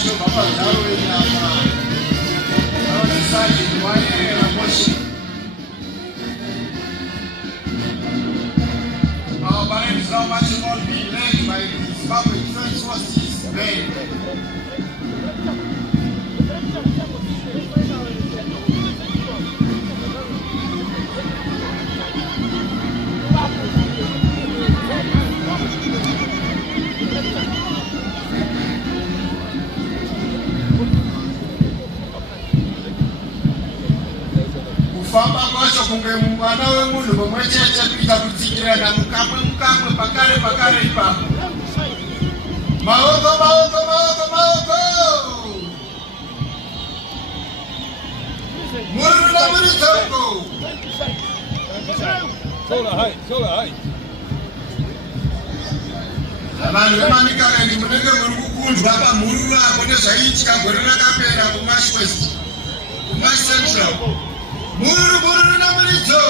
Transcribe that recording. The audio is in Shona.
vacho vapazaro venyama avatisati vaerera moshi. Our parents now much more being led by the Zimbabwe Defense Forces men. Kufamba kwacho kunge mwana wemunhu pomwe chete kuita kutsikirana mukamwe pakare ipapo. Maoko. Murira muri dzoko. Shoulder height. Vanhu vemanikalendi munenge muri kukunzwa pamhururu apo nezvaiitika gore rakapera kuMash West, kuMash Central. Mururu namuridzo.